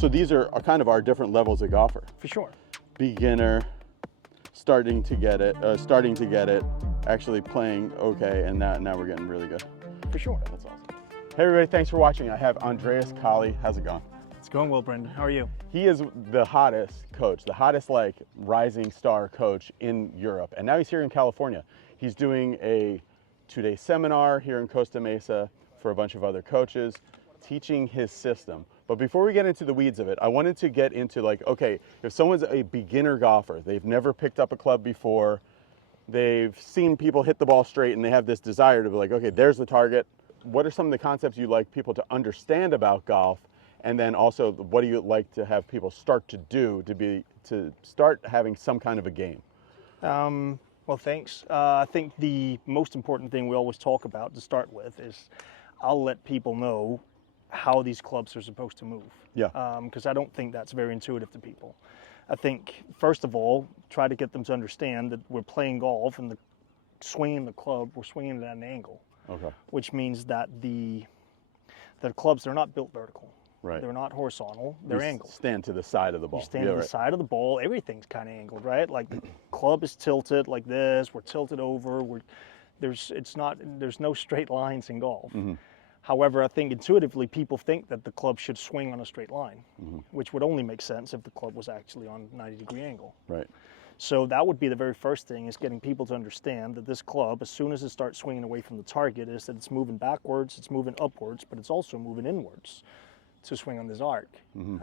So these are kind of our different levels of golfer. For sure. Beginner, starting to get it, actually playing okay, and now we're getting really good. For sure. That's awesome. Hey everybody, thanks for watching. I have Andreas. How's it going? It's going well, Brendan. How are you? He is the hottest coach, the hottest like rising star coach in Europe. And now he's here in California. He's doing a 2-day seminar here in Costa Mesa for a bunch of other coaches, teaching his system. But before we get into the weeds of it, I wanted to get into like, okay, if someone's a beginner golfer, they've never picked up a club before, they've seen people hit the ball straight and they have this desire to be like, okay, there's the target. What are some of the concepts you'd like people to understand about golf? And then also, what do you like to have people start to do to start having some kind of a game? Well, thanks. I think the most important thing we always talk about to start with is I'll let people know how these clubs are supposed to move. Yeah. Because I don't think that's very intuitive to people. I think, first of all, try to get them to understand that we're playing golf and swinging the club, we're swinging it at an angle. Okay. Which means that the clubs are not built vertical. Right. They're not horizontal, they're angled. Stand to the side of the ball. You stand to the side of the ball, everything's kind of angled, right? Like the club is tilted like this, we're tilted over, there's no straight lines in golf. Mm-hmm. However, I think intuitively people think that the club should swing on a straight line, mm-hmm. which would only make sense if the club was actually on a 90-degree angle. Right. So that would be the very first thing, is getting people to understand that this club, as soon as it starts swinging away from the target, is that it's moving backwards, it's moving upwards, but it's also moving inwards to swing on this arc. Mm-hmm.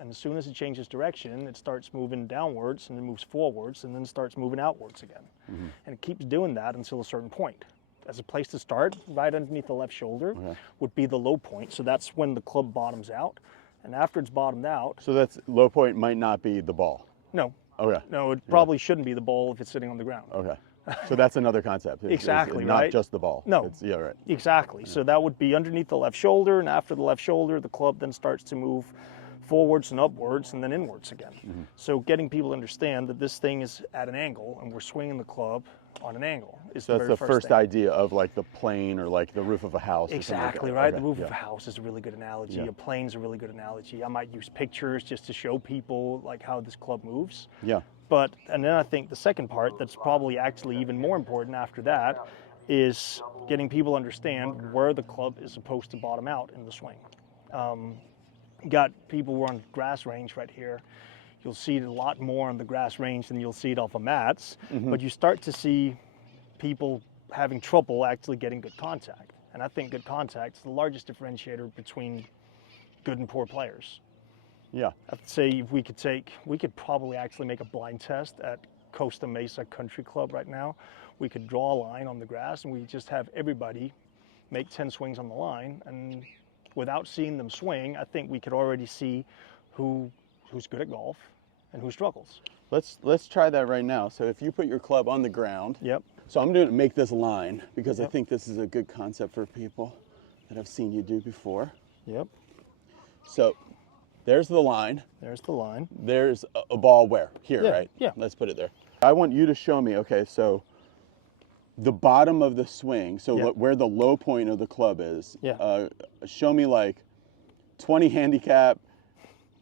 And as soon as it changes direction, it starts moving downwards and then moves forwards and then starts moving outwards again. Mm-hmm. And it keeps doing that until a certain point. As a place to start, right underneath the left shoulder would be the low point. So that's when the club bottoms out. And after it's bottomed out... So that's low point might not be the ball? No. Okay. No, it probably shouldn't be the ball if it's sitting on the ground. Okay. So that's another concept. Exactly, it's right? Not just the ball. No. Yeah, right. Exactly. Yeah. So that would be underneath the left shoulder, and after the left shoulder, the club then starts to move forwards and upwards and then inwards again. Mm-hmm. So getting people to understand that this thing is at an angle and we're swinging the club on an angle is so the that's very the first thing. idea of like the plane or like the roof of a house. Exactly, like right? Okay. The roof of a house is a really good analogy. Yeah. A plane's a really good analogy. I might use pictures just to show people like how this club moves. Yeah. And then I think the second part that's probably actually even more important after that is getting people to understand where the club is supposed to bottom out in the swing. Got people who are on grass range right here. You'll see it a lot more on the grass range than you'll see it off of mats, mm-hmm. but you start to see people having trouble actually getting good contact. And I think good contact is the largest differentiator between good and poor players. Yeah. I'd say if we could probably actually make a blind test at Costa Mesa Country Club right now. We could draw a line on the grass and we just have everybody make 10 swings on the line, and without seeing them swing, I think we could already see who's good at golf and who struggles. Let's try that right now. So if you put your club on the ground. Yep. So I'm going to make this line because Yep. I think this is a good concept for people that I've seen you do before. Yep. So there's the line. There's the line. There's a ball where? Here, Yeah, right? yeah. Let's put it there. I want you to show me, okay, so the bottom of the swing, so Yep. where the low point of the club is, Yeah. show me like 20 handicap,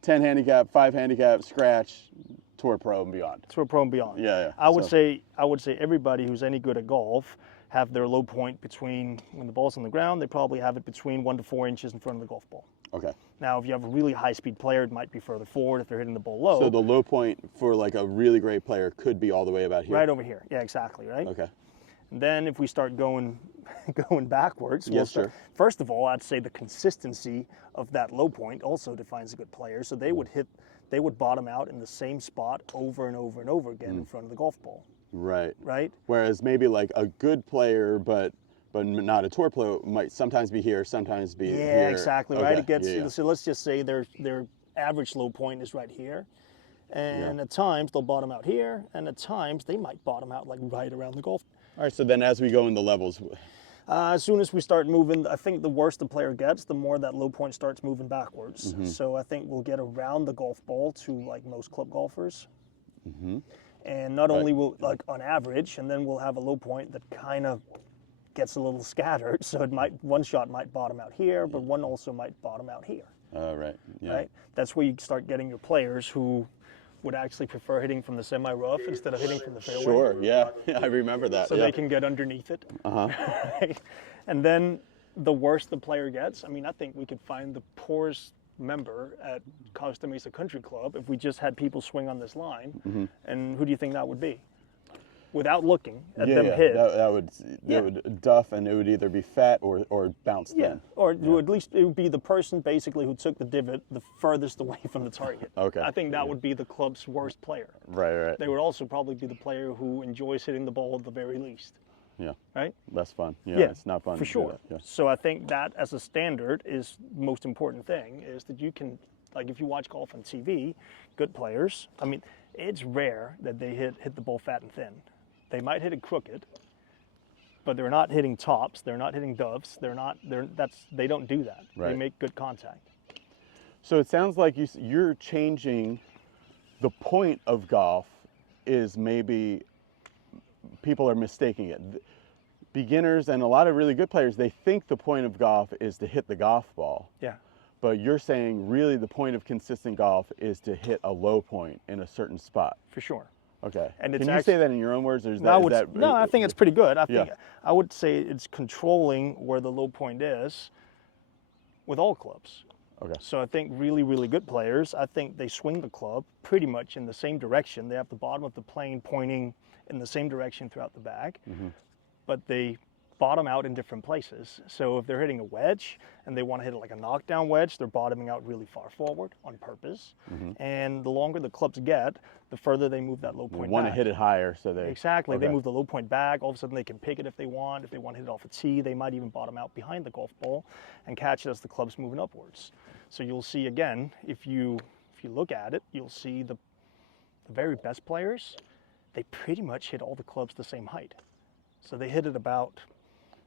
10 handicap, 5 handicap, scratch, Tour Pro and beyond. Tour Pro and beyond. Yeah. I would say everybody who's any good at golf have their low point between, when the ball's on the ground, they probably have it between 1 to 4 inches in front of the golf ball. Okay. Now, if you have a really high-speed player, it might be further forward if they're hitting the ball low. So the low point for like a really great player could be all the way about here. Right over here. Yeah, exactly, right? Okay. And then if we start going backwards, Yes, sir. First of all, I'd say the consistency of that low point also defines a good player. So they would bottom out in the same spot over and over and over again in front of the golf ball. Right. Right? Whereas maybe like a good player, but not a tour player, might sometimes be here, sometimes be here. Yeah, exactly, right? Okay. It gets, Yeah. So let's just say their average low point is right here. And at times they'll bottom out here, and at times they might bottom out like right around the golf. All right, so then as we go in the levels. As soon as we start moving, I think the worse the player gets, the more that low point starts moving backwards. Mm-hmm. So I think we'll get around the golf ball to like most club golfers. Mm-hmm. And not only will, like on average, and then we'll have a low point that kind of gets a little scattered. So one shot might bottom out here, but one also might bottom out here. Right. Yeah. right? That's where you start getting your players who would actually prefer hitting from the semi-rough instead of hitting from the fairway. Sure. Yeah. I remember that. So yeah. they can get underneath it. Uh-huh. Right? And then the worse the player gets, I mean, I think we could find the poorest member at Costa Mesa Country Club if we just had people swing on this line. Mm-hmm. And who do you think that would be? Without looking at Yeah, them yeah. hit. That would duff, and it would either be fat or bounce Yeah, thin. or at least it would be the person basically who took the divot the furthest away from the target. Okay. I think that would be the club's worst player. Right. They would also probably be the player who enjoys hitting the ball at the very least. Yeah. Right? Less fun. Yeah, Yeah, it's not fun for to do sure. that. Yeah. So I think that as a standard is the most important thing, is that you can, like if you watch golf on TV, good players, I mean, it's rare that they hit the ball fat and thin. They might hit it crooked, but they're not hitting tops, they're not hitting doves, they don't do that. Right. They make good contact. So it sounds like you're changing the point of golf is maybe people are mistaking it. Beginners and a lot of really good players, they think the point of golf is to hit the golf ball. Yeah. But you're saying really the point of consistent golf is to hit a low point in a certain spot. For sure. Okay. And it's Can you say that in your own words, or is that? No, I think it's pretty good. Yeah. I would say it's controlling where the low point is with all clubs. Okay. So I think really, really good players, I think they swing the club pretty much in the same direction. They have the bottom of the plane pointing in the same direction throughout the bag, but they bottom out in different places. So if they're hitting a wedge and they want to hit it like a knockdown wedge, they're bottoming out really far forward on purpose. And the longer the clubs get, the further they move that low point They want to back. hit it higher, so they Exactly. They Okay. move the low point back. All of a sudden they can pick it if they want. If they want to hit it off a tee, they might even bottom out behind the golf ball and catch it as the club's moving upwards. So you'll see again, if you look at it, you'll see the very best players, they pretty much hit all the clubs the same height. So they hit it about,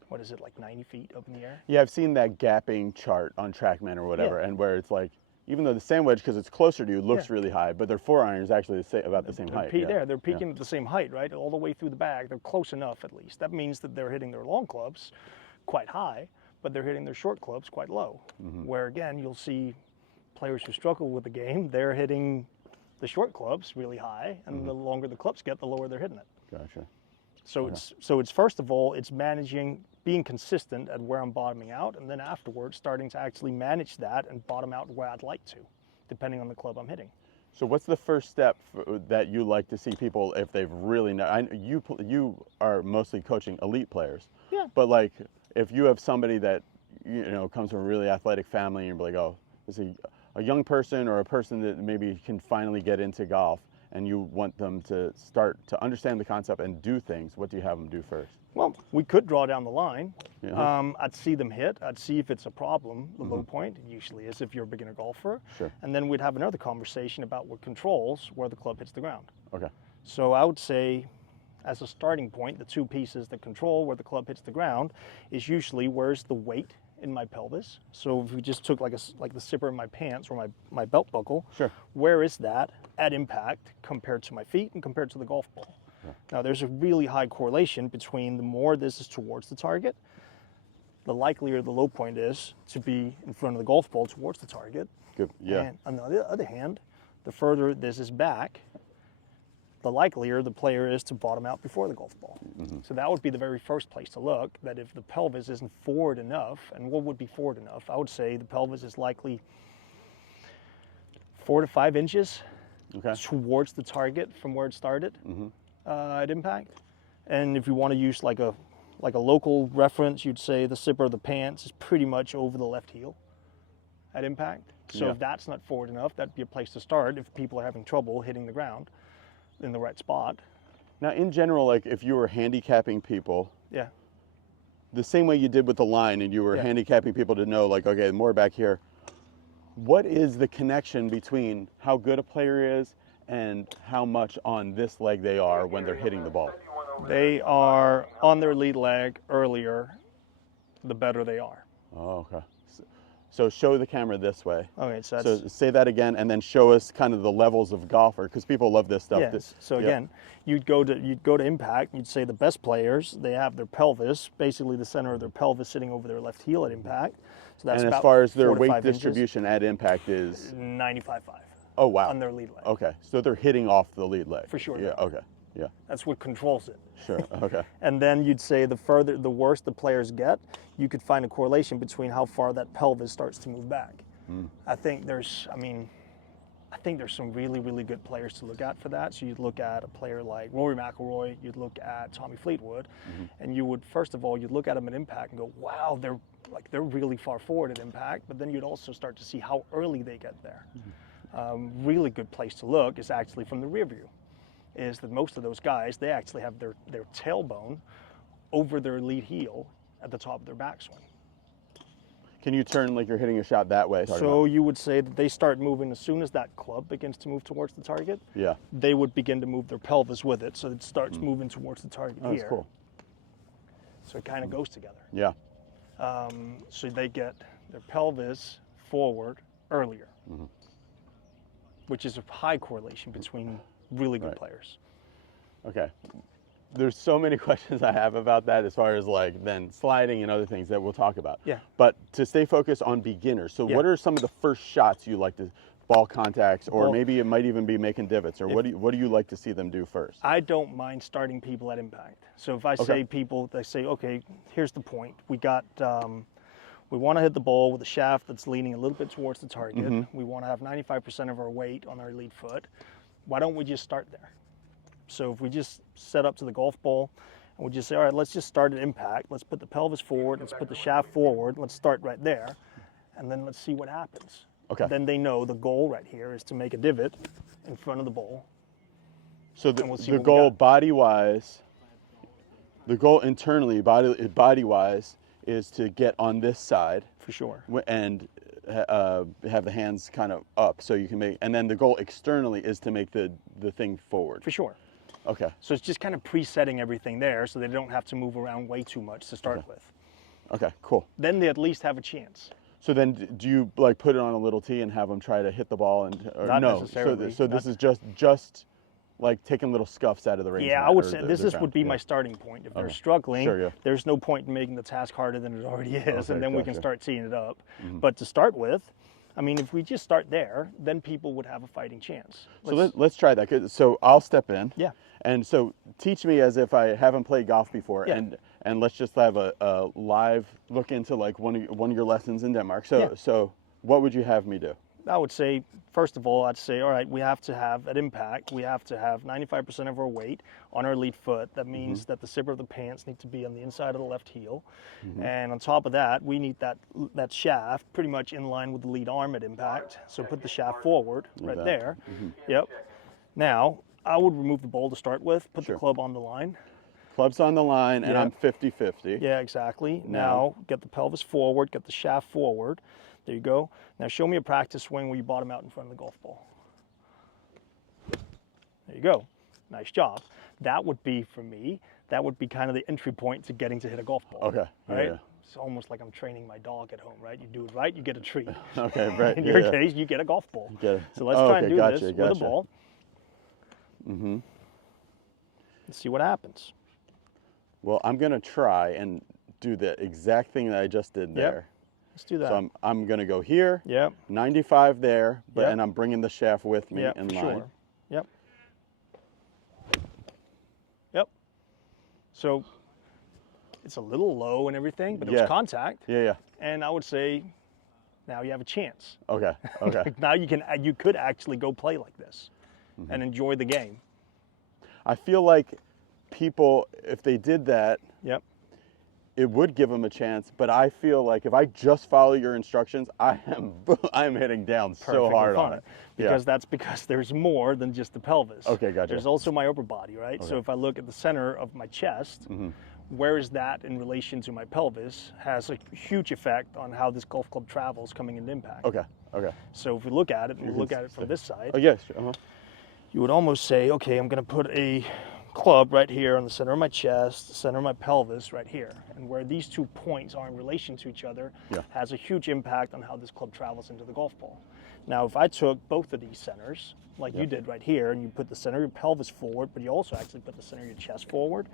what is it, like 90 feet up in the air? Yeah, I've seen that gapping chart on TrackMan or whatever, and where it's like, even though the sand wedge, because it's closer to you, looks really high, but their 4-iron is actually about the same height. They're peaking at the same height, right? All the way through the bag. They're close enough, at least. That means that they're hitting their long clubs quite high, but they're hitting their short clubs quite low. Where, again, you'll see players who struggle with the game, they're hitting the short clubs really high, and the longer the clubs get, the lower they're hitting it. Gotcha. So it's first of all, it's managing, being consistent at where I'm bottoming out, and then afterwards starting to actually manage that and bottom out where I'd like to, depending on the club I'm hitting. So what's the first step that you like to see people if they've really you are mostly coaching elite players. Yeah. But like if you have somebody that comes from a really athletic family and you're like, oh, this is a young person or a person that maybe can finally get into golf, and you want them to start to understand the concept and do things, what do you have them do first? Well, we could draw down the line. Yeah. I'd see them hit. I'd see if it's a problem, the low point. It usually is if you're a beginner golfer. Sure. And then we'd have another conversation about what controls where the club hits the ground. Okay. So I would say, as a starting point, the two pieces that control where the club hits the ground is usually where's the weight in my pelvis. So if we just took like the zipper in my pants or my belt buckle, Sure. where is that at impact compared to my feet and compared to the golf ball? Now, there's a really high correlation between the more this is towards the target, the likelier the low point is to be in front of the golf ball towards the target. Good. Yeah. And on the other hand, the further this is back, the likelier the player is to bottom out before the golf ball. So that would be the very first place to look, that if the pelvis isn't forward enough, and what would be forward enough? I would say the pelvis is likely 4 to 5 inches towards the target from where it started. At impact. And if you want to use like a local reference, you'd say the zipper of the pants is pretty much over the left heel at impact. So if that's not forward enough, that'd be a place to start if people are having trouble hitting the ground in the right spot. Now, in general, like if you were handicapping people, Yeah. the same way you did with the line, and you were handicapping people to know, like, okay, more back here. What is the connection between how good a player is and how much on this leg they are when they're hitting the ball? They are on their lead leg earlier, the better they are. Oh, okay. So show the camera this way. Okay, so So that's, say that again, and then show us kind of the levels of golfer, because people love this stuff. yes. So again, you'd go to impact, you'd say the best players, they have their pelvis, basically the center of their pelvis sitting over their left heel at impact. So that's and as about far as their 4 to weight 5 inches. distribution at impact is? 95.5 Oh, wow. on their lead leg. Okay, so they're hitting off the lead leg. For sure. Yeah, okay, yeah. That's what controls it. Sure, okay. And then you'd say the worse the players get, you could find a correlation between how far that pelvis starts to move back. I think there's some really, really good players to look at for that. So you'd look at a player like Rory McIlroy, you'd look at Tommy Fleetwood, and you would, first of all, you'd look at them at impact and go, wow, they're really far forward at impact, but then you'd also start to see how early they get there. Really good place to look is actually from the rear view, is that most of those guys, they actually have their tailbone over their lead heel at the top of their backswing. Can you turn like you're hitting a shot that way? So you would say that they start moving as soon as that club begins to move towards the target. Yeah. They would begin to move their pelvis with it, so it starts moving towards the target here. That's cool. So it kind of goes together. Yeah. So they get their pelvis forward earlier, which is a high correlation between really good players. Okay. There's so many questions I have about that as far as like then sliding and other things that we'll talk about. Yeah. But to stay focused on beginners, so Yeah. what are some of the first shots you like to, ball contacts, or maybe it might even be making divots, or what do you like to see them do first? I don't mind starting people at impact. So if I say people, they say, okay, here's the point. We got, we want to hit the ball with a shaft that's leaning a little bit towards the target. We want to have 95% of our weight on our lead foot. Why don't we just start there? So if we just set up to the golf ball and we just say, all right, let's just start at impact. Let's put the pelvis forward. Let's put the shaft forward. Let's start right there. And then let's see what happens. Okay. Then they know the goal right here is to make a divot in front of the ball. So the goal body-wise, the goal internally, body-wise, is to get on this side. For sure. And have the hands kind of up so you can make, and then the goal externally is to make the thing forward. For sure. Okay. So it's just kind of presetting everything there so they don't have to move around way too much to start with. Okay, cool. Then they at least have a chance. So then do you like put it on a little tee and have them try to hit the ball and or Not no? necessarily. So this is just like taking little scuffs out of the range. Yeah, I would say this would be my starting point. If they're struggling, Sure, yeah. there's no point in making the task harder than it already is, and then we can gotcha. start teeing it up. But to start with, I mean, if we just start there, then people would have a fighting chance. So let's try that. So I'll step in. Yeah. And so teach me as if I haven't played golf before, Yeah. and let's just have a live look into like one of your lessons in Denmark. So what would you have me do? I would say, first of all, I'd say, all right, we have to have, at impact, we have to have 95% of our weight on our lead foot. That means that the zipper of the pants need to be on the inside of the left heel. And on top of that, we need that shaft pretty much in line with the lead arm at impact. So put the shaft forward right there. Yep. Now, I would remove the ball to start with, put the club on the line. Club's on the line, and I'm 50-50. Yeah, exactly. Now, get the pelvis forward, get the shaft forward. There you go. Now show me a practice swing where you bottom out in front of the golf ball. There you go. Nice job. That would be, for me, that would be kind of the entry point to getting to hit a golf ball. Okay. Right? Yeah. It's almost like I'm training my dog at home, right? You do it right, you get a treat. Okay, right. In your case, you get a golf ball. Get it. So let's try and do gotcha, this gotcha. with a ball. Let's see what happens. Well, I'm gonna try and do the exact thing that I just did there. Let's do that. So I'm gonna go here. Yep. 95 there, but Yep. and I'm bringing the shaft with me Yep, in for line. sure. Yep. Yep. So it's a little low and everything, but it was contact. Yeah. And I would say now you have a chance. Okay. Okay. Now you could actually go play like this and enjoy the game. I feel like people, if they did that, Yep. it would give them a chance. But I feel like if I just follow your instructions, I am hitting down so Perfectly hard on fine. it. Because that's because there's more than just the pelvis. Okay, gotcha. There's also my upper body, right? So if I look at the center of my chest, where is that in relation to my pelvis has a huge effect on how this golf club travels coming into impact. Okay. Okay. So if we look at it and look at it from this side, Oh yes. you would almost say, okay, I'm going to put a club right here on the center of my chest, the center of my pelvis right here. And where these 2 points are in relation to each other has a huge impact on how this club travels into the golf ball. Now, if I took both of these centers, like you did right here, and you put the center of your pelvis forward, but you also actually put the center of your chest forward.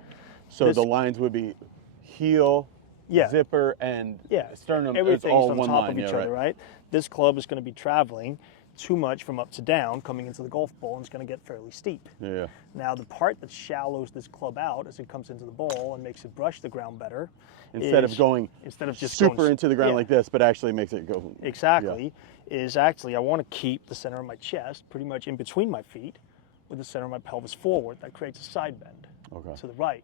So the lines would be heel, Yeah. zipper and sternum, it's everything's all on one top line. of each Yeah, other, right? This club is going to be traveling too much from up to down coming into the golf ball, and it's going to get fairly steep. Yeah. Now, the part that shallows this club out as it comes into the ball and makes it brush the ground better, Instead of going just super going, into the ground like this, but actually makes it go. Exactly. Is actually I want to keep the center of my chest pretty much in between my feet with the center of my pelvis forward. That creates a side bend to the right.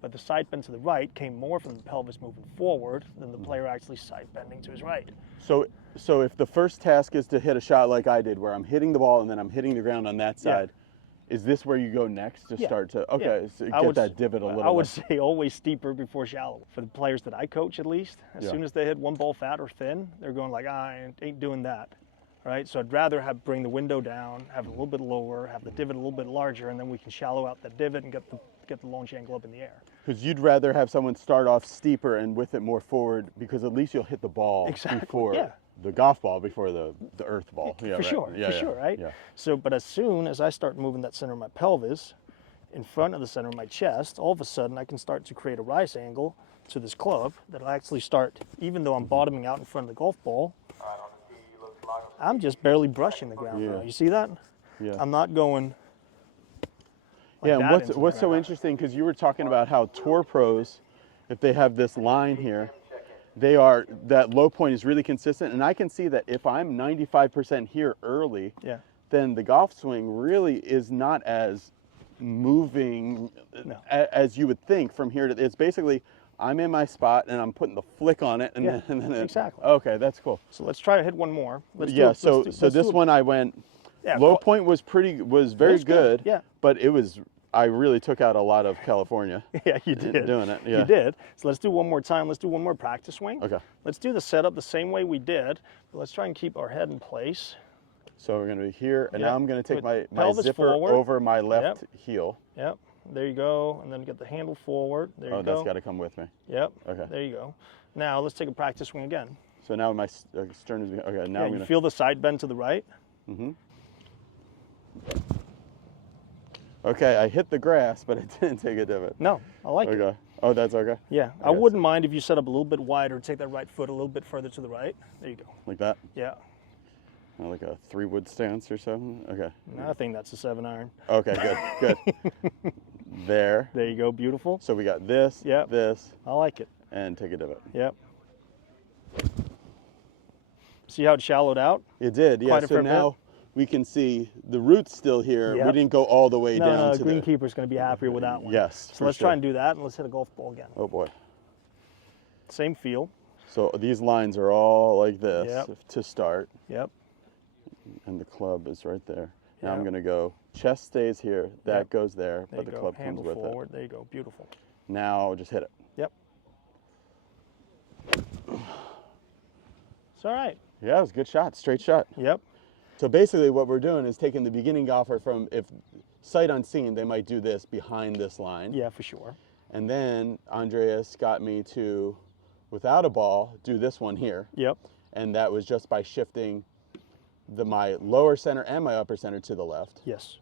But the side bend to the right came more from the pelvis moving forward than the player actually side bending to his right. So if the first task is to hit a shot like I did, where I'm hitting the ball and then I'm hitting the ground on that side, is this where you go next to start to so get that divot a little? I would say always steeper before shallow. For the players that I coach, at least, as soon as they hit one ball fat or thin, they're going like, I ain't doing that, right? So I'd rather bring the window down, have it a little bit lower, have the divot a little bit larger, and then we can shallow out that divot and get the launch angle up in the air. Because you'd rather have someone start off steeper and with it more forward, because at least you'll hit the ball before the golf ball, before the earth ball. For sure, right? Yeah. So, but as soon as I start moving that center of my pelvis in front of the center of my chest, all of a sudden I can start to create a rise angle to this club that'll actually start, even though I'm bottoming out in front of the golf ball, I'm just barely brushing the ground now. You see that? Yeah. I'm not going like and that what's so interesting, because you were talking about how tour pros, if they have this line here, that low point is really consistent, and I can see that if I'm 95% here early, then the golf swing really is not as moving as you would think from here to. It's basically I'm in my spot and I'm putting the flick on it, and then exactly. Okay, that's cool. So let's try to hit one more. So this one I went. Low point was very good. Yeah. But I really took out a lot of California. Yeah, you did. Doing it. Yeah. You did. So let's do one more time. Let's do one more practice swing. Okay. Let's do the setup the same way we did, but let's try and keep our head in place. So we're going to be here, and now I'm going to take my zipper forward. Over my left heel. Yep. There you go. And then get the handle forward. There you go. Oh, that's got to come with me. Yep. Okay. There you go. Now let's take a practice swing again. So now my sternum is okay. Now I'm going to feel the side bend to the right. Mm-hmm. Okay, I hit the grass, but it didn't take a divot. No, I like it. Okay. Oh, that's okay? Yeah. I wouldn't mind if you set up a little bit wider, take that right foot a little bit further to the right. There you go. Like that? Yeah. Like a 3-wood stance or something? Okay. No, I think that's a 7-iron. Okay, good. There. There you go, beautiful. So we got this, this. I like it. And take a divot. Yep. See how it shallowed out? It did, yeah. So now we can see the root's still here. We didn't go all the way down to the greenkeeper's going to be happier with that one. Yes. So let's try and do that, and let's hit a golf ball again. Oh boy. Same feel. So these lines are all like this to start. Yep. And the club is right there. Now I'm going to go, chest stays here, that goes there, but the club comes with forward. it. There you go, beautiful. Now just hit it. Yep. It's all right. Yeah, it was a good shot, straight shot. Yep. So basically what we're doing is taking the beginning golfer from, if sight unseen, they might do this behind this line. Yeah, for sure. And then Andreas got me to, without a ball, do this one here. Yep. And that was just by shifting my lower center and my upper center to the left. Yes.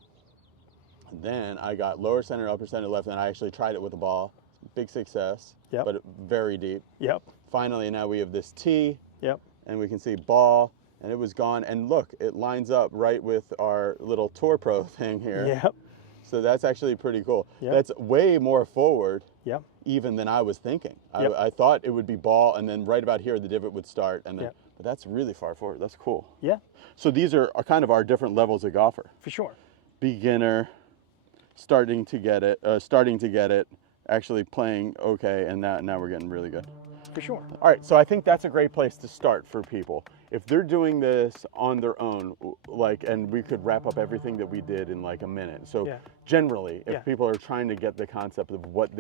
And then I got lower center, upper center left, and I actually tried it with a ball. Big success, but very deep. Yep. Finally, now we have this tee. Yep. And we can see ball, and it was gone. And look, it lines up right with our little Tour Pro thing here. Yep. So that's actually pretty cool. Yep. That's way more forward even than I was thinking. Yep. I thought it would be ball, and then right about here the divot would start, and then, but that's really far forward. That's cool. Yeah. So these are kind of our different levels of golfer. For sure. Beginner, starting to get it, actually playing okay, and now we're getting really good. For sure. All right, so I think that's a great place to start for people. If they're doing this on their own, and we could wrap up everything that we did in like a minute. So generally, if people are trying to get the concept of what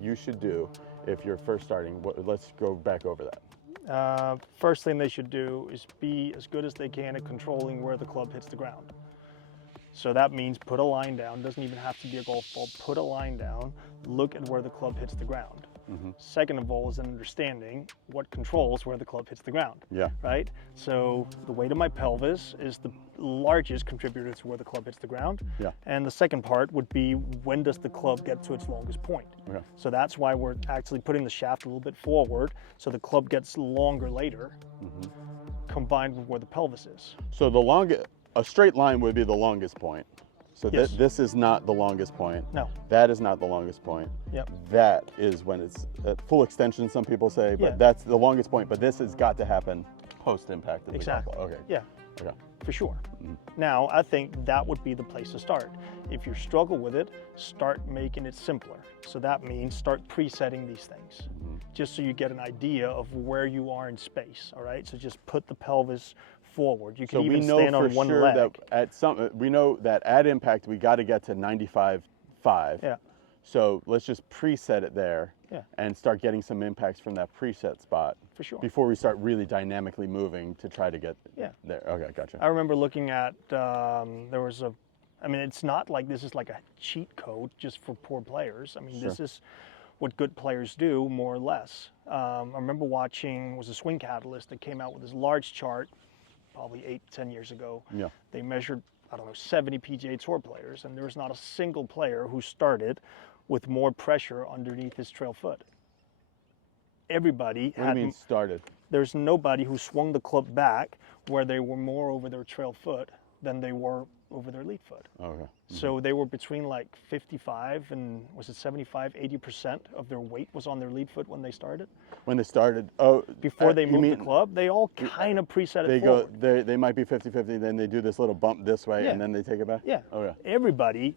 you should do if you're first starting, let's go back over that. First thing they should do is be as good as they can at controlling where the club hits the ground. So that means put a line down. Doesn't even have to be a golf ball. Put a line down. Look at where the club hits the ground. Second of all is an understanding what controls where the club hits the ground. Yeah. Right? So the weight of my pelvis is the largest contributor to where the club hits the ground. Yeah. And the second part would be, when does the club get to its longest point? Okay. So that's why we're actually putting the shaft a little bit forward, so the club gets longer later, combined with where the pelvis is. So a straight line would be the longest point. So Yes. this is not the longest point. No. That is not the longest point. Yep. That is when it's at full extension, some people say, but Yeah. that's the longest point. But this has got to happen post-impact of the golf Exactly. ball. Okay. Yeah. Okay. For sure. Now, I think that would be the place to start. If you struggle with it, start making it simpler. So that means start presetting these things, just so you get an idea of where you are in space. All right. So just put the pelvis forward. You can So we even know stand for on one sure leg. that we know that at impact we got to get to 95.5. Yeah. So let's just preset it there. Yeah. And start getting some impacts from that preset spot. For sure. Before we start really dynamically moving to try to get there. Okay, gotcha. I remember looking at, there was I mean, it's not like this is like a cheat code just for poor players. I mean, this is what good players do, more or less. I remember watching, was a Swing Catalyst that came out with this large chart, probably 8-10 years ago. Yeah. They measured, I don't know, 70 PGA Tour players, and there was not a single player who started with more pressure underneath his trail foot. Everybody What do you mean started? There's nobody who swung the club back where they were more over their trail foot than they were over their lead foot. Okay. So they were between like 55 and, was it 75, 80% of their weight was on their lead foot when they started. When they started, Before they you moved mean the club, they all kind of preset they it go, forward. they might be 50-50, then they do this little bump this way, Yeah. and then they take it back? Yeah. Oh, yeah. Everybody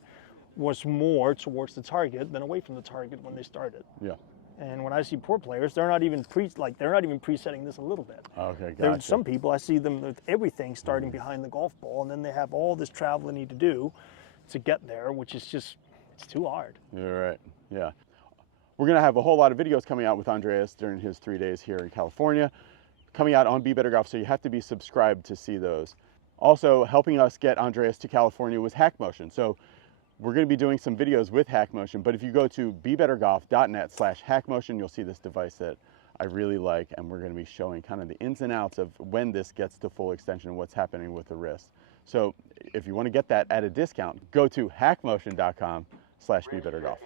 was more towards the target than away from the target when they started. Yeah. And when I see poor players, they're not even presetting this a little bit. Okay, There's gotcha. some people, I see them with everything starting behind the golf ball, and then they have all this travel they need to do to get there, which is just, it's too hard. You're right, yeah. We're gonna have a whole lot of videos coming out with Andreas during his 3 days here in California, coming out on Be Better Golf, so you have to be subscribed to see those. Also, helping us get Andreas to California was Hack Motion. So we're going to be doing some videos with Hack Motion, but if you go to bebettergolf.net/hackmotion, you'll see this device that I really like, and we're going to be showing kind of the ins and outs of when this gets to full extension and what's happening with the wrist. So if you want to get that at a discount, go to hackmotion.com/bebettergolf.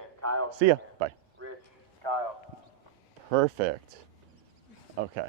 See ya. Bye. Rich, Kyle. Perfect. Okay.